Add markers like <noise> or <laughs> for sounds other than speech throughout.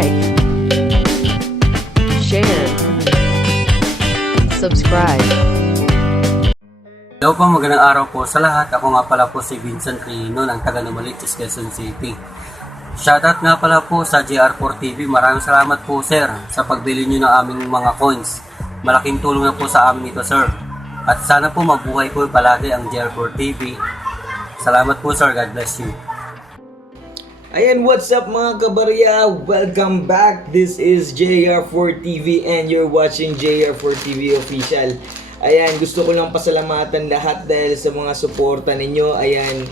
like, share, subscribe. Hello po, magandang araw po sa lahat. Ako nga pala po si Vincent Rino ng taga Numaliches, Quezon City. Shoutout nga pala po sa GR4 TV. Maraming salamat po sir sa pagbili nyo ng aming mga coins. Malaking tulong na po sa amin ito sir. At sana po mabuhay po palagi ang GR4 TV. Salamat po sir. God bless you. Ayan, what's up mga kabarya? Welcome back. This is JR4 TV and you're watching JR4 TV Official. Ayan, gusto ko lang pasalamatan lahat dahil sa mga suporta ninyo. Ayan,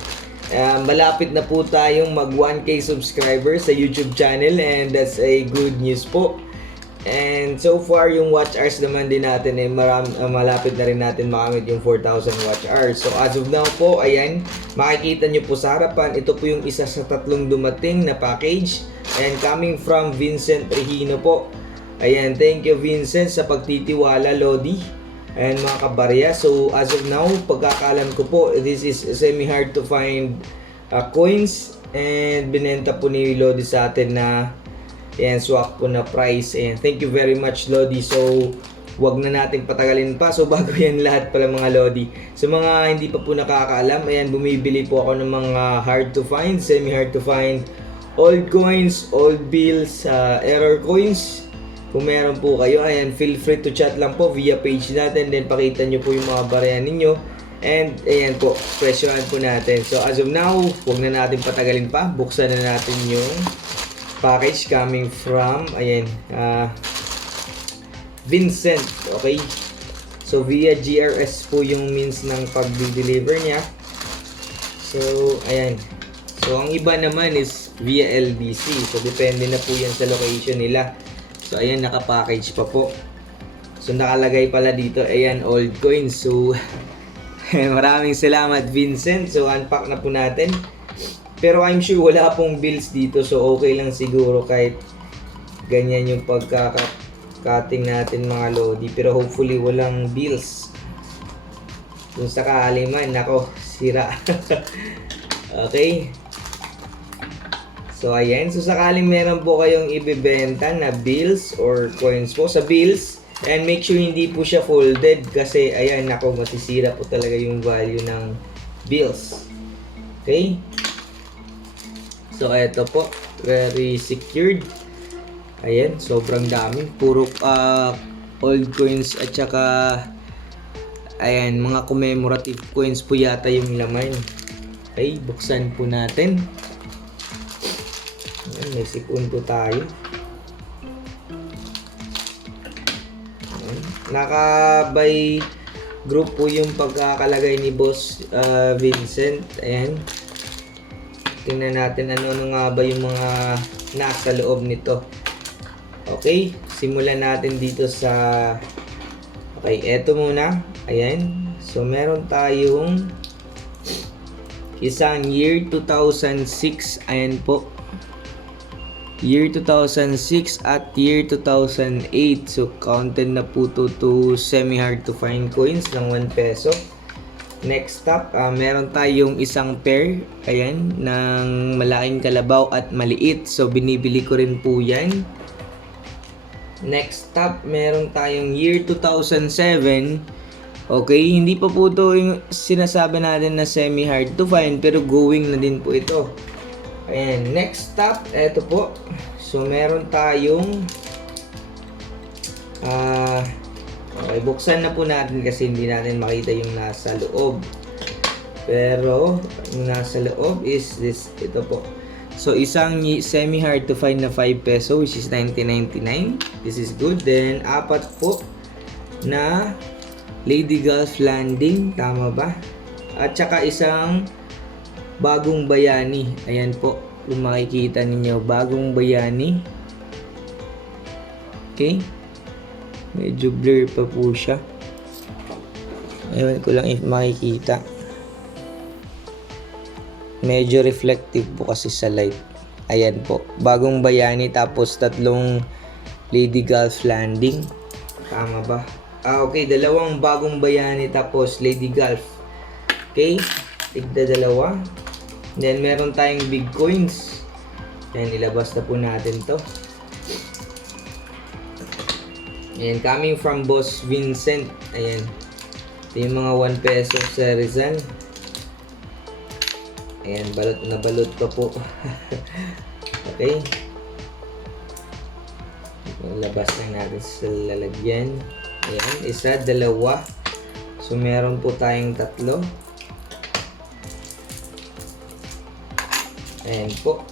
ah, malapit na po tayong mag 1k subscribers sa YouTube channel and that's a good news po. And so far, yung watch hours naman din natin ay maram, ah, malapit na rin natin makamit yung 4,000 watch hours. So as of now po, ayan, makikita nyo po sa harapan, ito po yung isa sa tatlong dumating na package. And coming from Vincent Regino po. Ayan, thank you Vincent sa pagtitiwala, Lodi. And mga kabarya, so as of now, pagkakalam ko po, this is semi-hard to find uh, coins. And binenta po ni Lodi sa atin na Ayan, swak po na price. Ayan, thank you very much, Lodi. So, wag na nating patagalin pa. So, <laughs> bago yan lahat pala mga Lodi. Sa mga hindi pa po nakakaalam, ayan, bumibili po ako ng mga hard to find, semi-hard to find, old coins, old bills, uh, error coins. Kung meron po kayo, ayan, feel free to chat lang po via page natin. Then, pakita nyo po yung mga barya ninyo. And, ayan po, presyohan po natin. So, as of now, huwag na natin patagalin pa. Buksan na natin yung package coming from, ayan, ah, Vincent, okay? So, via GRS po yung means ng pag-deliver niya. So, ayan. So, ang iba naman is via LBC. So, depende na po yan sa location nila. So, ayan, naka-package pa po. So, nakalagay pala dito, ayan, old coins. So, <laughs> maraming salamat, Vincent. So, unpack na po natin. Pero I'm sure wala pong bills dito. So, okay lang siguro kahit ganyan yung pagkaka-cutting natin mga lodi. Pero hopefully walang bills. Kung sakali man, nako, sira. <laughs> okay. So, ayan. So, sakaling meron po kayong ibibenta na bills or coins po sa bills, and make sure hindi po siya folded kasi, ayan, nako, masisira po talaga yung value ng bills. Okay? So, eto po. Very secured. Ayan, sobrang dami. Puro ah, old coins at saka ayan, mga commemorative coins po yata yung laman. Okay, buksan po natin. Ayan, may sipon po tayo. Ayan. Naka-by group po yung pagkakalagay ni Boss ah, Vincent. Ayan. Tingnan natin ano, ano nga ba yung mga nasa loob nito. Okay, simulan natin dito sa Okay, eto muna. Ayan. So meron tayong isang year 2006. Ayan po. Year 2006 at year 2008. So counted na po to, to semi-hard to find coins ng 1 peso. Next up, ah, meron tayong isang pair, ayan, ng malaking kalabaw at maliit. So, binibili ko rin po yan. Next up, meron tayong year 2007. Okay, hindi pa po ito yung sinasabi natin na semi-hard to find, pero going na din po ito. Ayan, next up, eto po. So, meron tayong ah Okay, buksan na po natin kasi hindi natin makita yung nasa loob. Pero, yung nasa loob is this, ito po. So, isang semi-hard to find na 5 peso which is 19.99. This is good. Then, apat po na Lady Gulf Landing. Tama ba? At saka isang bagong bayani. Ayan po. Kung makikita ninyo, bagong bayani. Okay. Medyo blur pa po siya. Ewan ko lang if makikita. Medyo reflective po kasi sa light. Ayan po. Bagong bayani tapos tatlong Lady Gulf Landing. Tama ba? Ah, okay. Dalawang bagong bayani tapos Lady Gulf. Okay? Tigda dalawa. Then, meron tayong big coins. Yan, ilabas na po natin to. Ayan, coming from Boss Vincent. Ayan. Ito yung mga 1 peso sa Rizal. Ayan, balot na balot pa po. <laughs> okay. Labas lang natin sa lalagyan. Ayan, isa, dalawa. So, meron po tayong tatlo. Ayan po.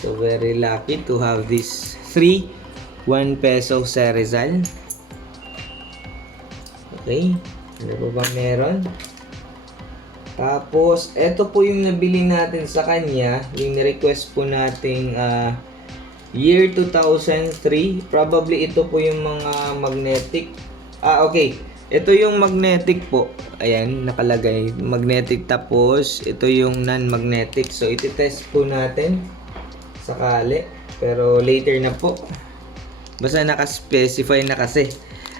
So, very lucky to have this three 1 peso sa Rizal. Okay. Ano pa ba meron? Tapos, ito po yung nabili natin sa kanya. Yung request po nating ah, year 2003. Probably ito po yung mga magnetic. Ah, okay. Ito yung magnetic po. Ayan, nakalagay. Magnetic tapos, ito yung non-magnetic. So, iti-test po natin. Sakali. Pero later na po. Basta naka-specify na kasi.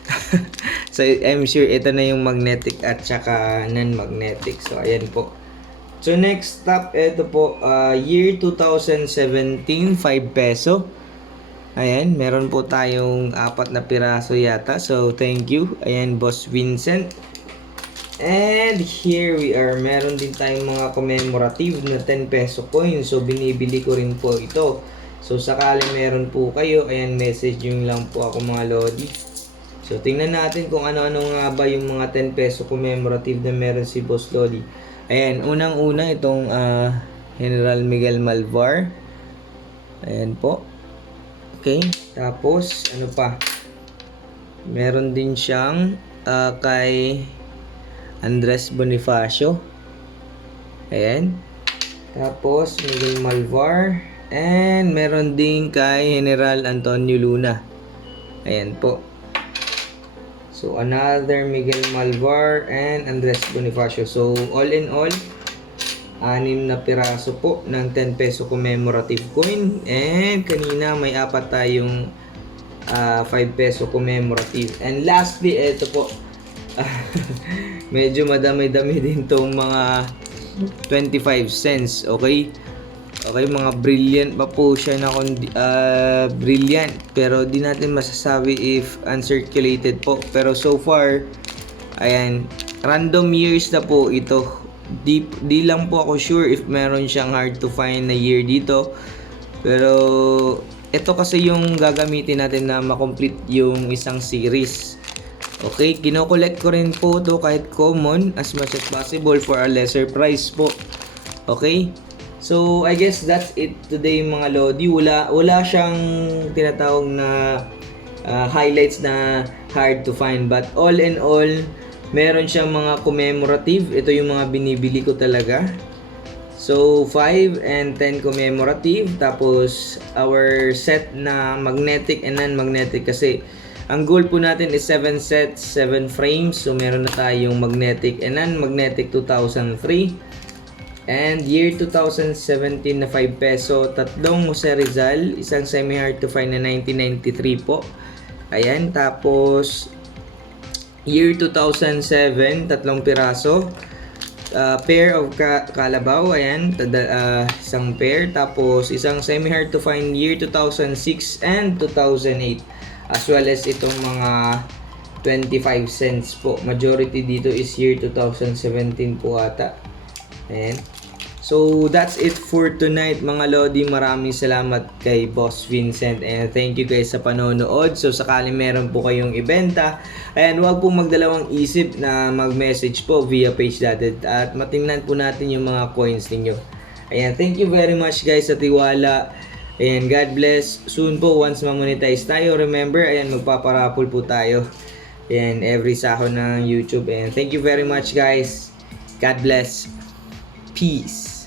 <laughs> so, I'm sure ito na yung magnetic at saka non-magnetic. So, ayan po. So, next stop, ito po, uh, year 2017, 5 peso. Ayan, meron po tayong apat na piraso yata. So, thank you. Ayan, Boss Vincent. And here we are. Meron din tayong mga commemorative na 10 peso coin. So, binibili ko rin po ito. So, sakali meron po kayo, ayan, message yung lang po ako mga Lodi. So, tingnan natin kung ano-ano nga ba yung mga 10 peso commemorative na meron si Boss Lodi. Ayan, unang-una itong ah, General Miguel Malvar. Ayan po. Okay, tapos ano pa? Meron din siyang ah, kay Andres Bonifacio. Ayan. Tapos, Miguel Malvar. And meron din kay General Antonio Luna. Ayan po. So, another Miguel Malvar and Andres Bonifacio. So, all in all, anim na piraso po ng 10 peso commemorative coin. And kanina may apat tayong ah, 5 peso commemorative. And lastly, ito po. <laughs> medyo madami-dami din tong mga 25 cents. Okay? Okay, mga brilliant pa po siya na kondi- ah, brilliant. Pero di natin masasabi if uncirculated po. Pero so far, ayan, random years na po ito. Di, di lang po ako sure if meron siyang hard to find na year dito. Pero ito kasi yung gagamitin natin na makomplete yung isang series. Okay, kinokollect ko rin po to kahit common as much as possible for a lesser price po. Okay? So, I guess that's it today mga Lodi. Wala, wala siyang tinatawag na uh, highlights na hard to find. But all in all, meron siyang mga commemorative. Ito yung mga binibili ko talaga. So, 5 and 10 commemorative. Tapos, our set na magnetic and non-magnetic. Kasi, ang goal po natin is 7 sets, 7 frames. So, meron na tayong magnetic and non-magnetic 2003. And year 2017 na 5 peso, tatlong Jose Rizal, isang semi-hard to find na 1993 po. Ayan, tapos year 2007, tatlong piraso. Uh, pair of ka- kalabaw, ayan, tada, uh, isang pair. Tapos isang semi-hard to find year 2006 and 2008. As well as itong mga 25 cents po. Majority dito is year 2017 po ata. Ayan. So, that's it for tonight mga Lodi. Maraming salamat kay Boss Vincent and thank you guys sa panonood. So, sakali meron po kayong ibenta, ayan, huwag po magdalawang isip na mag-message po via page natin at matingnan po natin yung mga coins ninyo. Ayan, thank you very much guys sa tiwala. Ayan, God bless. Soon po, once mamonetize tayo, remember, ayan, magpaparapol po tayo. Ayan, every sahod ng YouTube. And thank you very much guys. God bless. Peace.